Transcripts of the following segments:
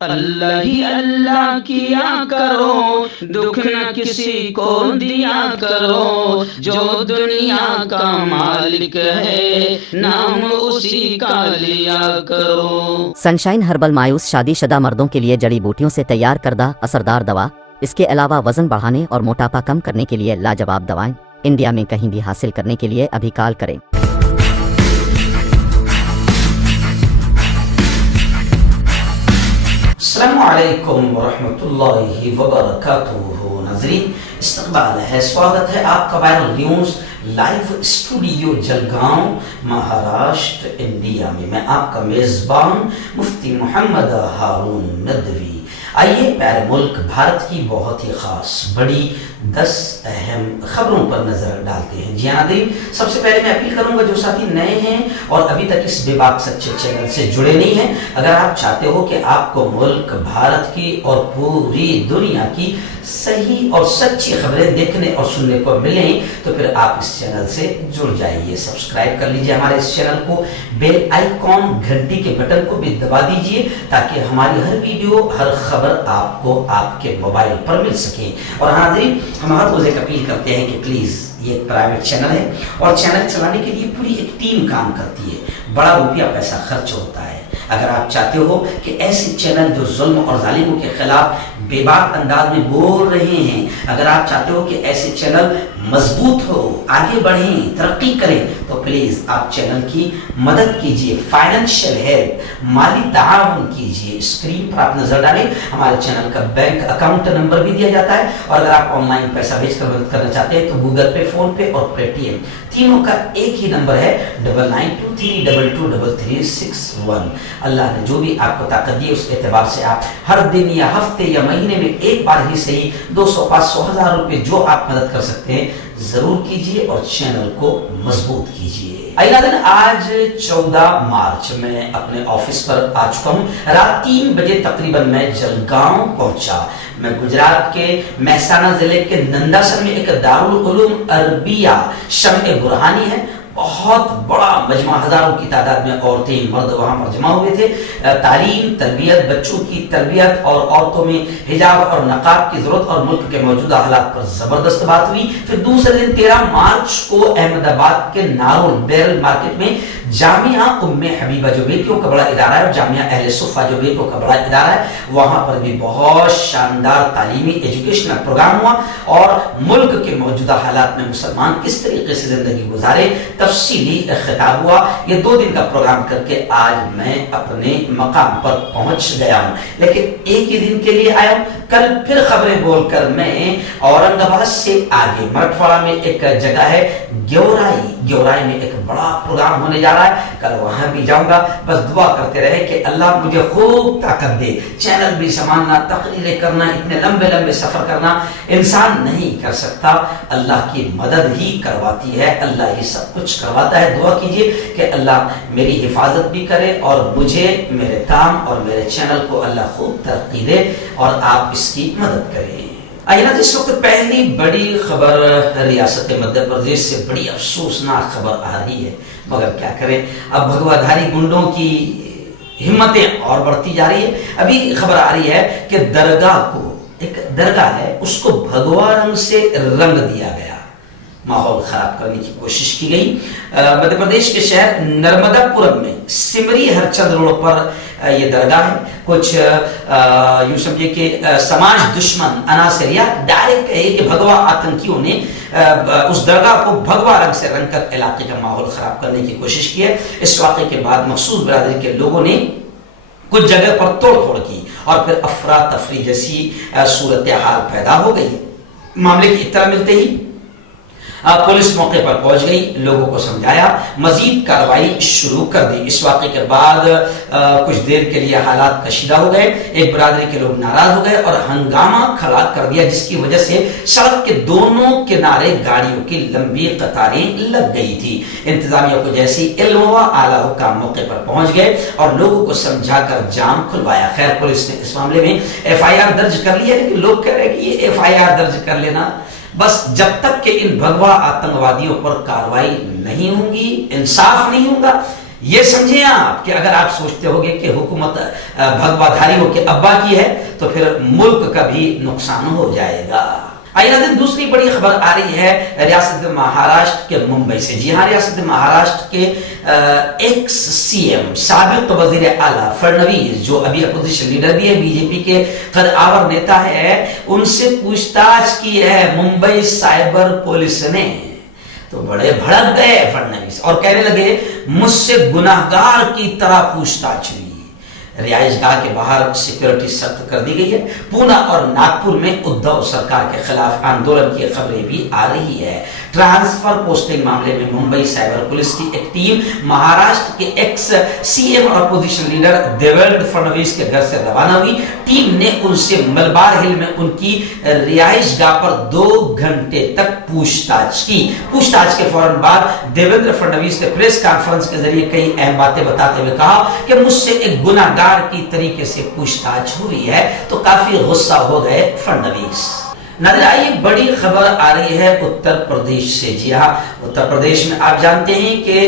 اللہ ہی اللہ کیا کرو، دکھ نہ کسی کو دیا کرو، جو دنیا کا مالک ہے نام اسی کا لیا کرو۔ سنشائن ہربل مایوس شادی شدہ مردوں کے لیے جڑی بوٹیوں سے تیار کردہ اثردار دوا، اس کے علاوہ وزن بڑھانے اور موٹاپا کم کرنے کے لیے لاجواب دوائیں انڈیا میں کہیں بھی حاصل کرنے کے لیے ابھی کال کریں۔ السلام علیکم ورحمۃ اللہ وبرکاتہ۔ ناظرین، استقبال ہے، سواگت ہے آپ کا viral news live studio Jalgaon, Maharashtra, India میں آپ کا میزبان مفتی محمد ہارون ندوی۔ آئیے پیارے ملک بھارت کی بہت ہی خاص بڑی 10 اہم خبروں پر نظر ڈالتے ہیں۔ جی ناظرین، سب سے پہلے میں اپیل کروں گا جو ساتھی نئے ہیں اور ابھی تک اس بے باک سچے چینل سے جڑے نہیں ہیں، اگر آپ چاہتے ہو کہ آپ کو ملک بھارت کی اور پوری دنیا کی صحیح اور سچی خبریں دیکھنے اور سننے کو ملیں تو پھر آپ اس چینل سے جڑ جائیے، سبسکرائب کر لیجئے ہمارے اس چینل کو، بیل آئیکن گھنٹی کے بٹن کو بھی دبا دیجئے تاکہ ہماری ہر ویڈیو ہر خبر آپ کو آپ کے موبائل پر مل سکے۔ اور ناظرین، ہم ہر روز ایک اپیل کرتے ہیں کہ پلیز یہ ایک پرائیویٹ چینل ہے اور چینل چلانے کے لیے پوری ایک ٹیم کام کرتی ہے، بڑا روپیہ پیسہ خرچ ہوتا ہے۔ اگر آپ چاہتے ہو کہ ایسے چینل جو ظلم اور ظالموں کے خلاف بے باک انداز میں بول رہے ہیں، اگر آپ چاہتے ہو کہ ایسے چینل مضبوط ہو، آگے بڑھیں، ترقی کریں، تو پلیز آپ چینل کی مدد کیجئے، فائنینشیل ہیلپ، مالی تعاون کیجئے۔ اسکرین پر آپ نظر ڈالیں، ہمارے چینل کا بینک اکاؤنٹ نمبر بھی دیا جاتا ہے، اور اگر آپ آن لائن پیسہ بھیج کر مدد کرنا چاہتے ہیں تو گوگل پے، فون پے اور پے ٹی ایم تینوں کا ایک ہی نمبر ہے 9923223361۔ اللہ نے جو بھی آپ کو طاقت دی اس اعتبار سے آپ ہر دن یا ہفتے یا مہینے میں ایک بار ہی صحیح 200، 500، 1000 روپے جو آپ مدد کر سکتے ہیں ضرور کیجئے اور چینل کو مضبوط کیجئے۔ آج 14 مارچ میں اپنے آفس پر آ چکا ہوں۔ رات 3 بجے تقریباً میں جلگاؤں پہنچا۔ میں گجرات کے مہسانہ ضلع کے ننداسر میں ایک دارالعلوم عربیہ شمع برہانی ہے، بہت بڑا مجمع، ہزاروں کی تعداد میں عورتیں مرد وہاں پر جمع ہوئے تھے۔ تعلیم، تربیت، بچوں کی تربیت اور عورتوں میں حجاب اور نقاب کی ضرورت اور ملک کے موجودہ حالات پر زبردست بات ہوئی۔ پھر دوسرے دن 13 مارچ کو احمد آباد کے نارول بیرل مارکیٹ میں جامعہ ام حبیبہ جو بیٹیوں کا بڑا ادارہ ہے اور جامعہ اہل صفہ جو بیٹوں کا بڑا ادارہ ہے، وہاں پر بھی بہت شاندار تعلیمی ایجوکیشنل پروگرام ہوا اور ملک کے موجودہ حالات میں مسلمان کس طریقے سے زندگی گزارے تفصیلی خطاب ہوا۔ یہ 2 دن کا پروگرام کر کے آج میں اپنے مقام پر پہنچ گیا ہوں، لیکن ایک ہی دن کے لیے آیا ہوں۔ کل پھر خبریں بول کر میں اورنگ آباد سے آگے مراٹھواڑہ میں ایک جگہ ہے گیورائی میں ایک بڑا پروگرام ہونے جا رہا ہے، کل وہاں بھی جاؤں گا۔ بس دعا کرتے رہے کہ اللہ مجھے خوب طاقت دے۔ چینل بھی سنبھالنا، تقریریں کرنا، اتنے لمبے سفر کرنا انسان نہیں کر سکتا، اللہ کی مدد ہی کرواتی ہے، اللہ ہی سب کچھ کرواتا ہے۔ دعا کیجئے کہ اللہ میری حفاظت بھی کرے اور مجھے، میرے کام اور میرے چینل کو اللہ خوب ترقی دے اور آپ اس کی مدد کریں۔ آئیے اس وقت پہلی بڑی خبر ریاست مدھیہ پردیش سے بڑی افسوسناک خبر آ رہی ہے، مگر کیا کریں، اب بھگوا دھاری گنڈوں کی ہمتیں اور بڑھتی جا رہی ہے۔ ابھی خبر آ رہی ہے کہ درگاہ کو، ایک درگاہ ہے اس کو بھگوا رنگ سے رنگ دیا گیا، ماحول خراب کرنے کی کوشش کی گئی۔ مدھیہ پردیش کے شہر نرمدا پورم میں سمری ہرچند روڈ پر یہ درگاہ ہے۔ کچھ یوں سمجھے کہ سماج دشمن عناصر یا ڈائریکٹ ہے کہ بھگوا آتنکیوں نے اس درگاہ کو بھگوا رنگ سے رنگ کر علاقے کا ماحول خراب کرنے کی کوشش کی ہے۔ اس واقعے کے بعد مخصوص برادری کے لوگوں نے کچھ جگہ پر توڑ پھوڑ کی اور پھر افراتفری جیسی صورتحال پیدا ہو گئی۔ معاملے کی اطلاع ملتے ہی پولیس موقع پر پہنچ گئی، لوگوں کو سمجھایا، مزید کارروائی شروع کر دی۔ اس واقعے کے بعد کچھ دیر کے لیے حالات کشیدہ ہو گئے، ایک برادری کے لوگ ناراض ہو گئے اور ہنگامہ کھڑا کر دیا، جس کی وجہ سے سڑک کے دونوں کنارے گاڑیوں کی لمبی قطاریں لگ گئی تھی۔ انتظامیہ کو جیسی علم ہوا، اعلیٰ حکام موقع پر پہنچ گئے اور لوگوں کو سمجھا کر جام کھلوایا۔ خیر، پولیس نے اس معاملے میں FIR درج کر لی ہے، لیکن لوگ کہہ رہے ہیں کہ یہ FIR درج کر لینا بس جب تک کہ ان بھگوا آتنکوادیوں پر کارروائی نہیں ہوگی، انصاف نہیں ہوگا، ये समझे आप कि अगर आप सोचते होगे कि हुकूमत भगवाधारियों के अब्बा की है तो फिर मुल्क का भी नुकसान हो जाएगा। आइए दूसरी बड़ी खबर आ रही है रियासत महाराष्ट्र के मुंबई से। जी हाँ, रियासत महाराष्ट्र के एक्स सीएम साबिक वजीर आला फडणवीस, जो अभी अपोजिशन लीडर भी है, बीजेपी के कद्दावर नेता है, उनसे पूछताछ की है मुंबई साइबर पुलिस ने। तो बड़े भड़क गए फडणवीस और कहने लगे मुझसे गुनाहगार की तरह पूछताछ हुई। रिहाइश गाह के बाहर सिक्योरिटी सख्त कर दी गई है। पूना और नागपुर में उद्धव सरकार के खिलाफ आंदोलन की खबरें भी आ रही है। ट्रांसफर पोस्टिंग मामले में मुंबई साइबर पुलिस की एक टीम महाराष्ट्र के एक्स सीएम और अपोजिशन लीडर देवेंद्र फडणवीस के घर से रवाना हुई। टीम ने उनसे मलबार हिल में उनकी रिहाइश गाह पर 2 घंटे तक पूछताछ की। पूछताछ के फौरन बाद देवेंद्र फडणवीस ने प्रेस कॉन्फ्रेंस के जरिए कई अहम बातें बताते हुए कहा कि मुझसे एक गुनाहगार की तरीके से पूछताछ हुई है। तो काफी गुस्सा हो गए फडणवीस। नजर आई बड़ी खबर आ रही है उत्तर प्रदेश से। जी हाँ, उत्तर प्रदेश में आप जानते हैं कि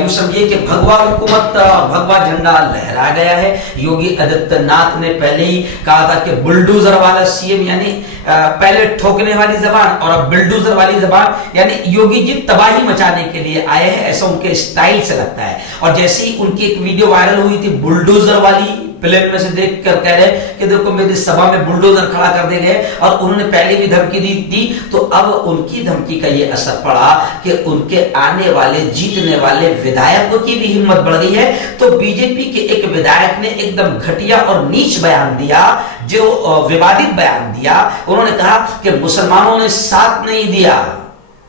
यूं समझिए कि भगवा हुकूमत, भगवा झंडा लहरा गया है। योगी आदित्यनाथ ने पहले ही कहा था कि बुलडोजर वाला सीएम, यानी पहले ठोकने वाली जबान और अब बुलडोजर वाली जबान, यानी योगी जी तबाही मचाने के लिए आए हैं, ऐसा उनके स्टाइल से लगता है। और जैसे ही उनकी एक वीडियो वायरल हुई थी बुलडोजर वाली, प्लेन में से देख कर कह रहे कि देखो मेरी सभा में बुलडोजर खड़ा कर दे गए, और उन्होंने पहले भी धमकी दी थी। तो अब उनकी धमकी का ये असर पड़ा कि उनके आने वाले जीतने वाले विधायकों की भी हिम्मत बढ़ गई है। तो बीजेपी के एक विधायक ने एकदम घटिया और नीच बयान दिया, जो विवादित बयान दिया। उन्होंने कहा कि मुसलमानों ने साथ नहीं दिया,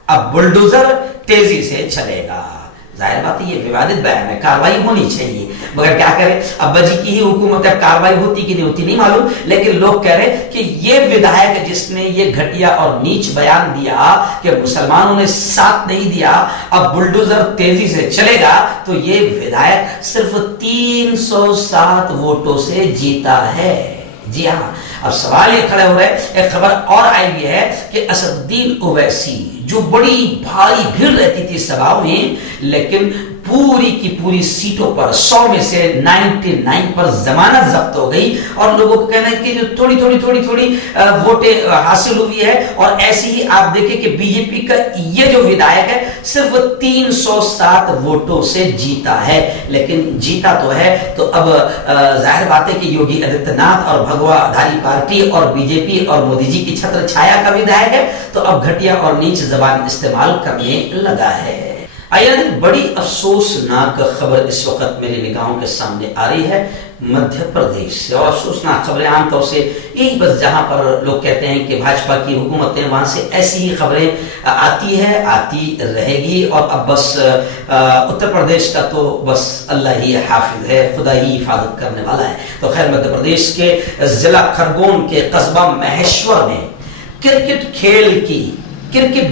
अब बुलडोजर तेजी से चलेगा। जाहिर बात है ये विवादित बयान है, कार्रवाई होनी चाहिए, मगर क्या करें, अब्बा जी की ही हुकूमत है, कार्रवाई होती कि नहीं होती नहीं मालूम। लेकिन लोग कह रहे कि ये विधायक जिसने ये घटिया और नीच बयान दिया कि मुसलमानों ने साथ नहीं दिया, अब बुलडोजर तेजी से चलेगा, तो ये विधायक सिर्फ 307 वोटों से जीता है। जी हाँ, अब सवाल ये खड़े हो रहे, एक खबर और आई है कि असदुद्दीन ओवैसी, जो बड़ी भारी भीड़ रहती थी सभाओं में, लेकिन पूरी की पूरी सीटों पर 100 में से 99 पर जमानत जब्त हो गई। और लोगों को कहना है कि जो थोड़ी वोटें हासिल हुई है। और ऐसे ही आप देखें कि बीजेपी का ये जो विधायक है सिर्फ 307 वोटों से जीता है, लेकिन जीता तो है। तो अब जाहिर बात है कि योगी आदित्यनाथ और भगवाधारी पार्टी और बीजेपी और मोदी जी की छत्र छाया का विधायक है, तो अब घटिया और नीच जबान इस्तेमाल करने लगा है। आइए, बड़ी अफसोसनाक खबर इस वक्त मेरी निगाहों के सामने आ रही है मध्य प्रदेश से। और अफसोसनाक खबरें आमतौर से यही बस जहां पर लोग कहते हैं कि भाजपा की हुकूमतें, वहां से ऐसी ही खबरें आती है, आती रहेगी। और अब बस उत्तर प्रदेश का तो बस अल्लाह ही हाफिज है, खुदा ही हिफाजत करने वाला है। तो खैर, मध्य प्रदेश के जिला खरगोन के कस्बा महेश्वर में क्रिकेट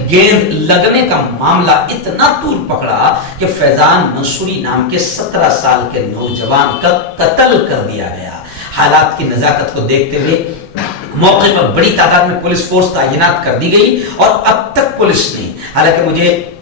गेंद लगने का मामला इतना तूल पकड़ा कि फैजान मंसूरी नाम के 17 साल के नौजवान का कत्ल कर दिया गया। हालात की नजाकत को देखते हुए मौके पर बड़ी तादाद में पुलिस फोर्स तैनात कर दी गई। और अब तक पुलिस ने, हालांकि मुझे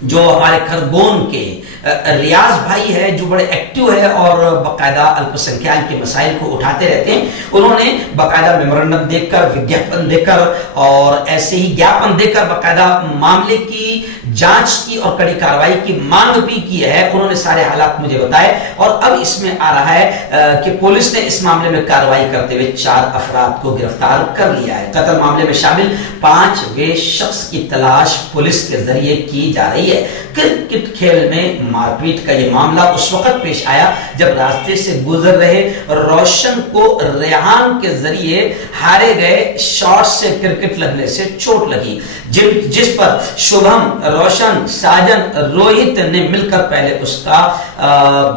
जो हमारे खरगोन के रियाज भाई है, जो बड़े एक्टिव है और बाकायदा अल्पसंख्यक के मसाइल को उठाते रहते हैं, उन्होंने बाकायदा मेमोरेंडम देकर, विज्ञापन देकर और ऐसे ही ज्ञापन देकर बाकायदा मामले की जांच की और कड़ी कार्रवाई की मांग भी की है। उन्होंने सारे हालात मुझे बताए। और अब इसमें आ रहा है कि पुलिस ने इस मामले में कार्रवाई करते हुए 4 अफराद को गिरफ्तार कर लिया है। कत्ल मामले में शामिल 5वें शख्स की तलाश पुलिस के जरिए की जा रही है। क्रिकेट खेल में मारपीट का यह मामला उस वक्त पेश आया जब रास्ते से गुजर रहे रोशन को रेहान के जरिए हारे गए शॉट से क्रिकेट लगने से चोट लगी, जिस पर शुभम, रोशन, साजन, रोहित ने मिलकर पहले उसका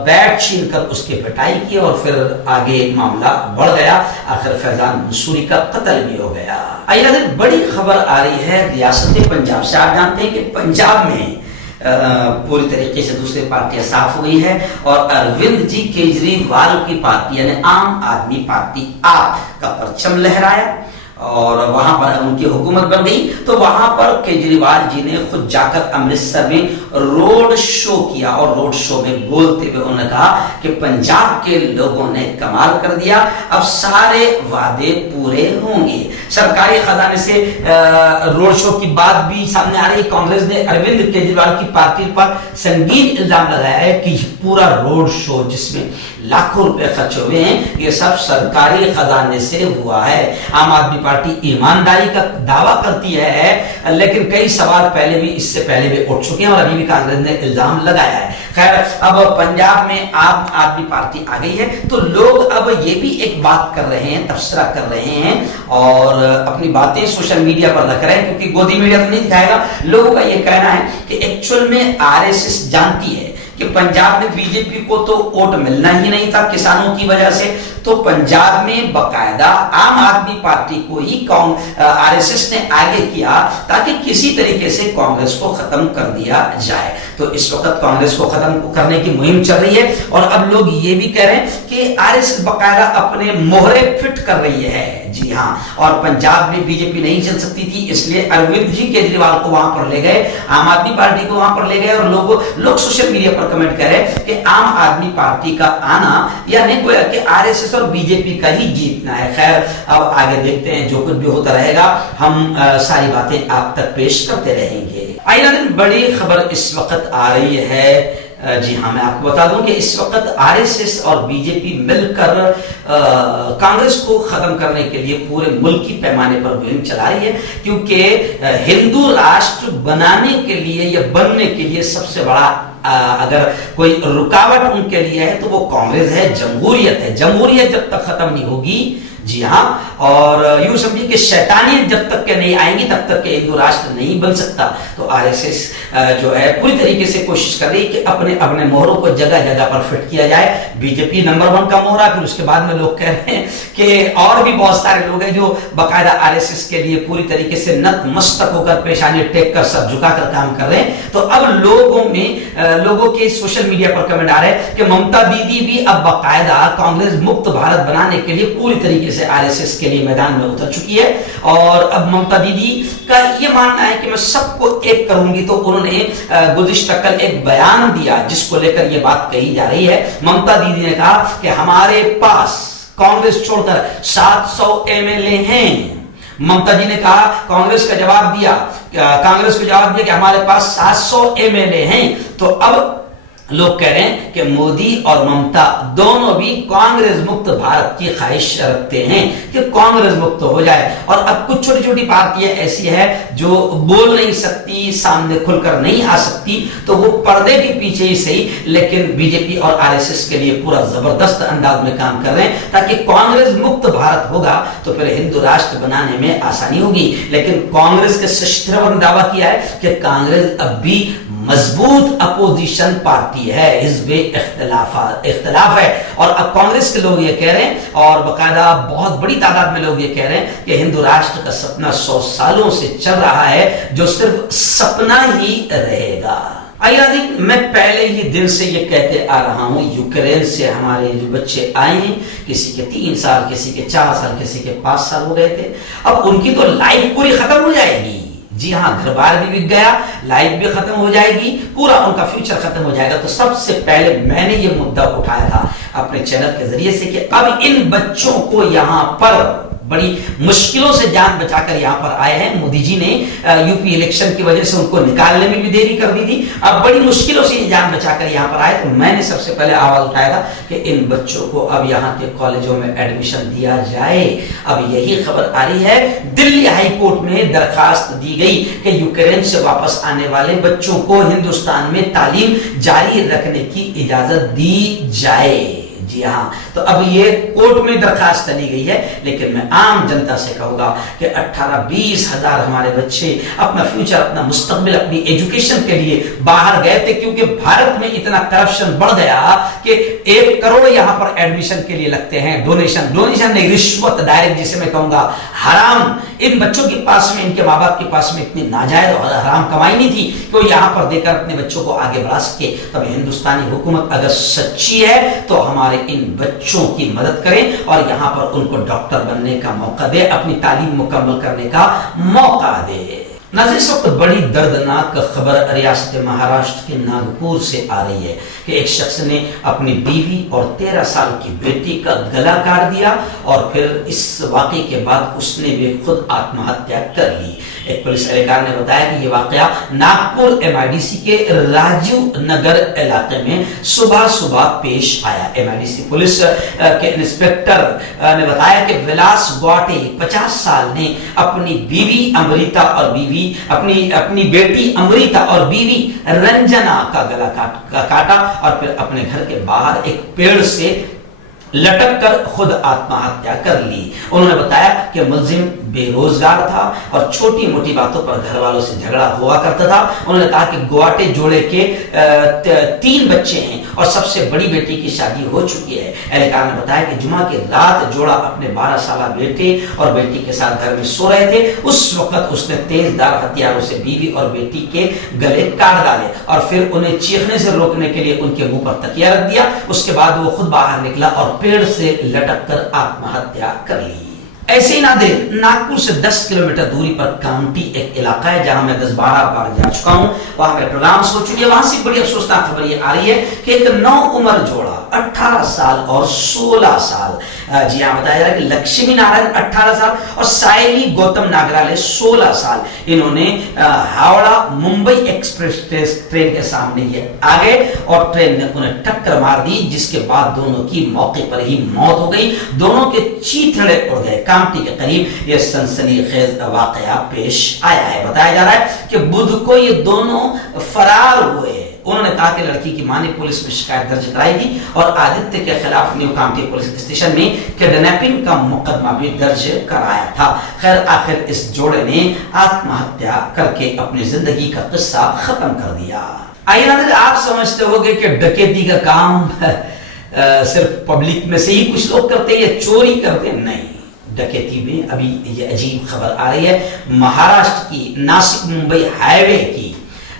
बैट छीनकर उसकी पिटाई की और फिर आगे मामला बढ़ गया। आखिर फैजान मंसूरी का कत्ल भी हो गया। आइए, बड़ी खबर आ रही है रियासत पंजाब से। आप जानते हैं कि पंजाब में पूरी तरीके से दूसरी पार्टियां साफ हुई है और अरविंद जी केजरीवाल की पार्टी यानी आम आदमी पार्टी आप का परचम लहराया। اور وہاں پر ان کی حکومت بن گئی تو وہاں پر کیجریوال جی نے خود جا کر امرتسر میں روڈ شو کیا اور روڈ شو میں بولتے ہوئے انہوں نے کہا کہ پنجاب کے لوگوں نے کمال کر دیا، اب سارے وعدے پورے ہوں گے۔ سرکاری خزانے سے روڈ شو کی بات بھی سامنے آ رہی۔ کانگریس نے اروند کیجریوال کی پارٹی پر سنگین الزام لگایا ہے کہ پورا روڈ شو جس میں لاکھوں روپے خرچ ہوئے ہیں یہ سب سرکاری خزانے سے ہوا ہے۔ عام آدمی پارٹی ایمانداری کا دعویٰ کرتی ہے لیکن کئی سوال پہلے بھی اس سے پہلے بھی اٹھ چکے ہیں اور ابھی بھی کانگریس نے الزام لگایا ہے۔ خیر اب پنجاب میں عام آدمی پارٹی آ گئی ہے تو لوگ اب یہ بھی ایک بات کر رہے ہیں، تبصرہ کر رہے ہیں اور اپنی باتیں سوشل میڈیا پر رکھ رہے ہیں کیونکہ گودی میڈیا تو نہیں دکھائے گا۔ لوگوں کا یہ کہنا ہے کہ ایکچوئل میں RSS جانتی ہے کہ پنجاب میں بی جے پی کو تو ووٹ ملنا ہی نہیں تھا کسانوں کی وجہ سے، تو پنجاب میں باقاعدہ عام آدمی پارٹی کو ہی RSS نے آگے کیا تاکہ کسی طریقے سے کانگریس کو ختم کر دیا جائے۔ تو اس وقت کانگریس کو ختم کرنے کی مہم چل رہی ہے اور اب لوگ یہ بھی کہہ رہے ہیں کہ RSS باقاعدہ اپنے مہرے فٹ کر رہی ہے۔ جی ہاں، اور پنجاب میں بی جے پی نہیں چل سکتی تھی اس لیے اروند جی کیجریوال کو وہاں پر لے گئے، عام آدمی پارٹی کو وہاں پر لے گئے اور لوگ سوشل میڈیا پر کمنٹ کر رہے ہیں کہ عام آدمی پارٹی کا آنا یعنی گویا کہ RSS اور بی جے پی کا ہی جیتنا ہے۔ خیر اب آگے دیکھتے ہیں جو کچھ بھی ہوتا رہے گا، ہم ساری باتیں آپ تک پیش کرتے رہیں گے۔ آئیے ناظرین، بڑی خبر اس وقت آ رہی ہے۔ جی ہاں، میں آپ کو بتا دوں کہ اس وقت RSS اور بی جے پی مل کر کانگریس کو ختم کرنے کے لیے پورے ملکی پیمانے پر مہم چلا رہی ہے کیونکہ ہندو راشٹر بنانے کے لیے یا بننے کے لیے سب سے بڑا اگر کوئی رکاوٹ ان کے لیے ہے تو وہ کانگریس ہے، جمہوریت ہے۔ جمہوریت جب تک ختم نہیں ہوگی، جی ہاں، اور یوں سمجھے کہ شیطانیت جب تک کہ نہیں آئیں گی تب تک کہ ہندو راشٹر نہیں بن سکتا۔ تو RSS جو ہے پوری طریقے سے کوشش کر رہی ہے کہ اپنے مہروں کو جگہ جگہ پر فٹ کیا جائے۔ بی جے پی نمبر 1 کا مہرہ، پھر اس کے بعد میں لوگ کہہ رہے ہیں کہ اور بھی بہت سارے لوگ ہیں جو باقاعدہ RSS کے لیے پوری طریقے سے نت مستق ہو کر، پیشانی ٹیک کر، سر جھکا کر کام کر رہے ہیں۔ تو اب لوگوں کے سوشل میڈیا پر کمنٹ آ رہے ہیں کہ ممتا دیدی بھی اب باقاعدہ کانگریس مکت بھارت بنانے کے لیے پوری طریقے سے RSS کے لیے میدان میں اتر چکی ہے اور اب ممتا دیدی کا یہ ماننا ہے کہ میں سب کو ایک کروں گی۔ تو انہوں نے گزشتہ کل ایک بیان دیا جس کو لے کر یہ بات کہی جا رہی ہے۔ ممتا دیدی نے کہا کہ ہمارے پاس کانگریس چھوڑ کر 700 MLA ہیں۔ ممتا جی نے کہا، کانگریس کو جواب دیا کہ ہمارے پاس 700 MLA ہیں۔ تو اب لوگ کہہ رہے ہیں کہ مودی اور ممتا دونوں بھی کانگریس مکت بھارت کی خواہش رکھتے ہیں کہ کانگریس مکت ہو جائے۔ اور اب کچھ چھوٹی چھوٹی پارٹیاں ایسی ہیں جو بول نہیں سکتی، سامنے کھل کر نہیں آ سکتی، تو وہ پردے کے پیچھے ہی صحیح لیکن بی جے پی اور RSS کے لیے پورا زبردست انداز میں کام کر رہے ہیں تاکہ کانگریس مکت بھارت ہوگا تو پھر ہندو راشٹر بنانے میں آسانی ہوگی۔ لیکن کانگریس کے ششتر نے دعویٰ کیا ہے کہ کانگریس اب بھی مضبوط اپوزیشن پارٹی ہے، حزب اختلاف ہے۔ اور اب کانگریس کے لوگ یہ کہہ رہے ہیں اور باقاعدہ بہت بڑی تعداد میں لوگ یہ کہہ رہے ہیں کہ ہندو راشٹر کا سپنا 100 سالوں سے چل رہا ہے جو صرف سپنا ہی رہے گا۔ میں پہلے ہی دن سے یہ کہتے آ رہا ہوں، یوکرین سے ہمارے جو بچے آئے ہیں، کسی کے 3 سال، کسی کے 4 سال، کسی کے 5 سال ہو گئے تھے، اب ان کی تو لائف پوری ختم ہو جائے گی۔ جی ہاں، گھر بار بھی بک گیا، لائف بھی ختم ہو جائے گی، پورا ان کا فیوچر ختم ہو جائے گا۔ تو سب سے پہلے میں نے یہ مدعا اٹھایا تھا اپنے چینل کے ذریعے سے کہ اب ان بچوں کو یہاں پر بڑی مشکلوں سے جان بچا کر یہاں پر آئے ہیں۔ مودی جی نے UP الیکشن کی وجہ سے ان کو نکالنے میں بھی دیری کر دی تھی، اب بڑی مشکلوں سے جان بچا کر یہاں پر آئے۔ تو میں نے سب سے پہلے آواز اٹھایا تھا کہ ان بچوں کو اب یہاں کے کالجوں میں ایڈمیشن دیا جائے۔ اب یہی خبر آ رہی ہے، دلی ہائی کورٹ میں درخواست دی گئی کہ یوکرین سے واپس آنے والے بچوں کو ہندوستان میں تعلیم جاری رکھنے کی اجازت دی جائے۔ جی ہاں، تو اب یہ کورٹ میں درخواست چلی گئی ہے، لیکن میں عام جنتا سے کہوں گا کہ 18-20 ہزار ہمارے بچے اپنا فیوچر، اپنا مستقبل، اپنی ایجوکیشن کے لیے باہر گئے تھے کیونکہ بھارت میں اتنا کرپشن بڑھ گیا کہ 1 کروڑ یہاں پر ایڈمیشن کے لیے لگتے ہیں، ڈونیشن نہیں، رشوت ڈائریکٹ، جسے میں کہوں گا حرام इन बच्चों के पास में, इनके माँ बाप के पास में इतनी नाजायज और हराम कमाई नहीं थी कि वो यहाँ पर देकर अपने बच्चों को आगे बढ़ा सके। तब हिंदुस्तानी हुकूमत अगर सच्ची है तो हमारे इन बच्चों की मदद करें और यहाँ पर उनको डॉक्टर बनने का मौका दे, अपनी तालीम मुकम्मल करने का मौका दे। नाज़रीन, इस वक्त बड़ी दर्दनाक खबर रियासत महाराष्ट्र के नागपुर से आ रही है कि एक शख्स ने अपनी बीवी और 13 साल की बेटी का गला काट दिया और फिर इस वाक़े के बाद उसने भी खुद आत्महत्या कर ली। एक पुलिस एहलकार ने बताया कि ये वाक़या नागपुर MIDC के राजीव नगर इलाके में सुबह सुबह पेश आया। MIDC पुलिस के इंस्पेक्टर ने बताया कि विलास ग्वाटे 50 साल ने अपनी बीवी अमृता और अपनी बेटी अमृता और बीवी रंजना का गला काटा और फिर अपने घर के बाहर एक पेड़ से लटक कर खुद आत्महत्या कर ली। उन्होंने बताया कि मुलजिम बेरोजगार था और छोटी मोटी बातों पर घर वालों से झगड़ा हुआ करता था। उन्होंने कहा कि ग्वाटे जोड़े के 3 बच्चे हैं और सबसे बड़ी बेटी की शादी हो चुकी है। एहलकार ने बताया कि जुमा की रात जोड़ा अपने 12 साल बेटे और बेटी के साथ घर में सो रहे थे। उस वक्त उसने तेजधार हथियारों से बीवी और बेटी के गले काट डाले और फिर उन्हें चीखने से रोकने के लिए उनके मुंह पर तकिया रख दिया। उसके बाद वो खुद बाहर निकला और पेड़ से लटक कर आत्महत्या कर ली। ऐसे ही नागपुर से 10 किलोमीटर दूरी पर कामटी एक इलाका है जहां मैं 10-12 बार जा चुका हूं, वहां पे प्रोग्राम हो चुकी है। वहां से बड़ी अफसोसनाक खबर ये आ रही है कि एक नौ उम्र जोड़ा 18 साल और 16 साल, जी हाँ, बताया जा रहा है कि लक्ष्मी नारायण 18 साल और सायली गौतम नागराले 16 साल, इन्होंने हावड़ा मुंबई एक्सप्रेस ट्रेन के सामने ये आ गए और ट्रेन ने उन्हें टक्कर मार दी, जिसके बाद दोनों की मौके पर ही मौत हो गई। दोनों के चीथड़े उड़ गए। कामटी के करीब यह सनसनीखेज वाकया पेश आया है। बताया जा रहा है कि बुध को ये दोनों फरार हुए। उन्होंने कहा कि लड़की की मां ने पुलिस में शिकायत दर्ज कराई थी और आदित्य के खिलाफ न्यू कामटी पुलिस स्टेशन में किडनैपिंग का मुकदमा भी दर्ज कराया था। खैर, आखिर इस जोड़े ने आत्महत्या करके अपनी जिंदगी का किस्सा खत्म कर दिया। आइए नाज़रीन, आप समझते होंगे कि डकैती का काम सिर्फ पब्लिक में से ही कुछ लोग करते हैं या चोरी करते हैं, नहीं। डकैती में अभी ये अजीब खबर आ रही है महाराष्ट्र की नासिक मुंबई हाईवे की।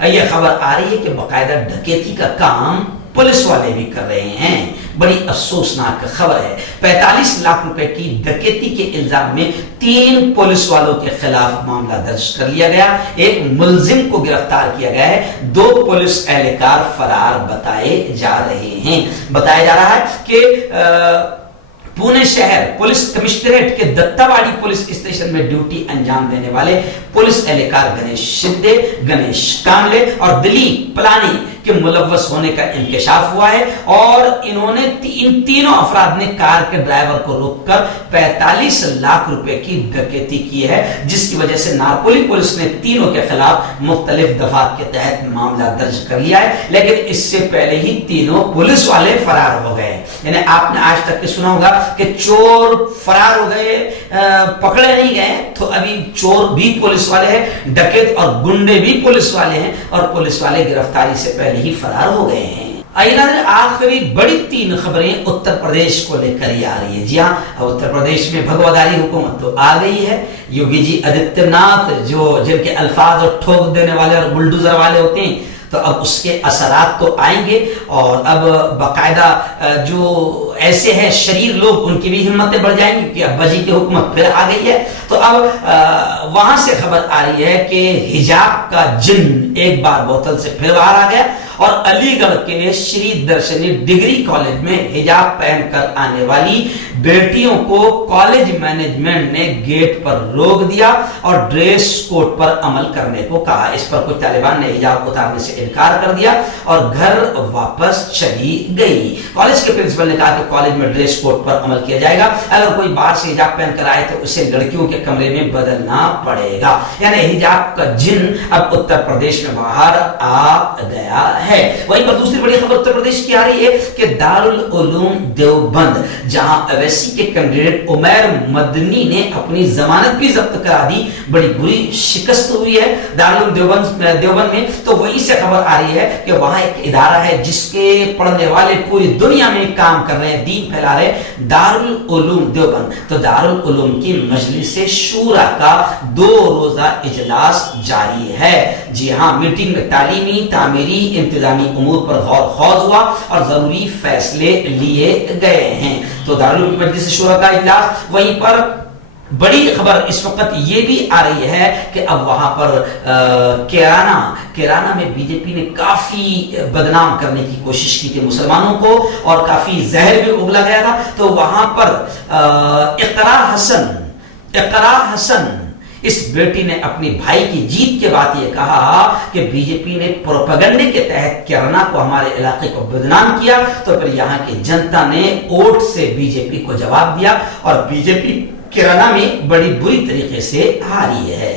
यह खबर आ रही है कि बाकायदा डकैती का काम पुलिस वाले भी कर रहे हैं। बड़ी अफसोसनाक खबर है। 45 लाख रुपए की डकैती के इल्जाम में 3 पुलिस वालों के खिलाफ मामला दर्ज कर लिया गया। एक मुलजिम को गिरफ्तार किया गया है। 2 पुलिस एहलकार फरार बताए जा रहे हैं। बताया जा रहा है कि पुणे शहर पुलिस कमिश्नरेट के दत्तावाड़ी पुलिस स्टेशन में ड्यूटी अंजाम देने वाले पुलिस एहलकार गणेश शिंदे, गणेश कांबले और दिलीप पलानी के मुलव्वस होने का इंकशाफ हुआ है और इन्होंने इन तीनों अफराद ने कार के ड्राइवर को रोककर 45 लाख रुपए की डकैती की है, जिसकी वजह से नारपोली पुलिस ने तीनों के खिलाफ मुख्तलिफ दफात के तहत मामला दर्ज कर लिया है। लेकिन इससे पहले ही तीनों पुलिस वाले फरार हो गए। यानी आपने आज तक सुना होगा कि चोर फरार हो गए, पकड़े नहीं गए, तो अभी चोर भी पुलिस वाले हैं, डकैत और गुंडे भी पुलिस वाले हैं और पुलिस वाले गिरफ्तारी से पहले ही फरार हो गए हैं। आखिरी बड़ी 3 खबरें उत्तर प्रदेश को लेकर ही आ रही है। जी हाँ, उत्तर प्रदेश में भगवाधारी हुकूमत तो आ गई है। योगी जी आदित्यनाथ जिनके अल्फाज और ठोक देने वाले और बुलडोजर वाले होते हैं, तो अब उसके असरात तो आएंगे और अब बाकायदा जो ऐसे हैं शरीर लोग, उनकी भी हिम्मतें बढ़ जाएंगी कि अब्बा जी की हुकूमत फिर आ गई है। तो अब वहां से खबर आ रही है कि हिजाब का जिन्न एक बार बोतल से फिर बाहर आ गया और अलीगढ़ के श्री दर्शनी डिग्री कॉलेज में हिजाब पहनकर आने वाली बेटियों को कॉलेज मैनेजमेंट ने गेट पर रोक दिया और ड्रेस कोड पर अमल करने को कहा। इस पर कुछ तालिबान ने हिजाब उतारने से इनकार कर दिया और घर वापस चली गई। कॉलेज के प्रिंसिपल ने कहा कि कॉलेज में ड्रेस कोड पर अमल किया जाएगा। अगर कोई बाहर से हिजाब पहनकर आए तो उसे लड़कियों के कमरे में बदलना पड़ेगा। यानी हिजाब का जिन्न अब उत्तर प्रदेश में बाहर आ गया है। है। वहीं पर दूसरी बड़ी खबर उत्तर प्रदेश की आ रही है कि दारुल उलूम देवबंद, जहां अवैसी के कैंडिडेट उमैर मदनी ने अपनी जमानत भी जब्त करा दी, बड़ी बुरी शिकस्त हुई है दारुल उलूम देवबंद में। तो वहीं से खबर आ रही है कि वहां एक इदारा है जिसके पढ़ने वाले पूरी दुनिया में काम कर रहे हैं, दीन फैला रहे हैं, दारुल उलूम देवबंद। तो दारुल उलूम की मजलिस शूरा का 2 रोजा इजलास जारी है। जी हां, मीटिंग में तालीमी, तामीरी, इंतजामी उमूर पर गौर खौज हुआ और जरूरी फैसले लिए गए हैं। तो दारुल उलूम मजलिस शूरा का इजलास। वहीं पर बड़ी खबर इस वक्त ये भी आ रही है कि अब वहां पर केराना में बीजेपी ने काफी बदनाम करने की कोशिश की थी मुसलमानों को और काफी जहर भी उगला गया था। तो वहां पर इकरा हसन इस बेटी ने अपनी भाई की जीत के बाद ये कहा कि बीजेपी ने प्रोपेगेंडे के तहत केराना को, हमारे इलाके को बदनाम किया। तो फिर यहाँ की जनता ने वोट से बीजेपी को जवाब दिया और बीजेपी केराना में बड़ी बुरी तरीके से हारी है।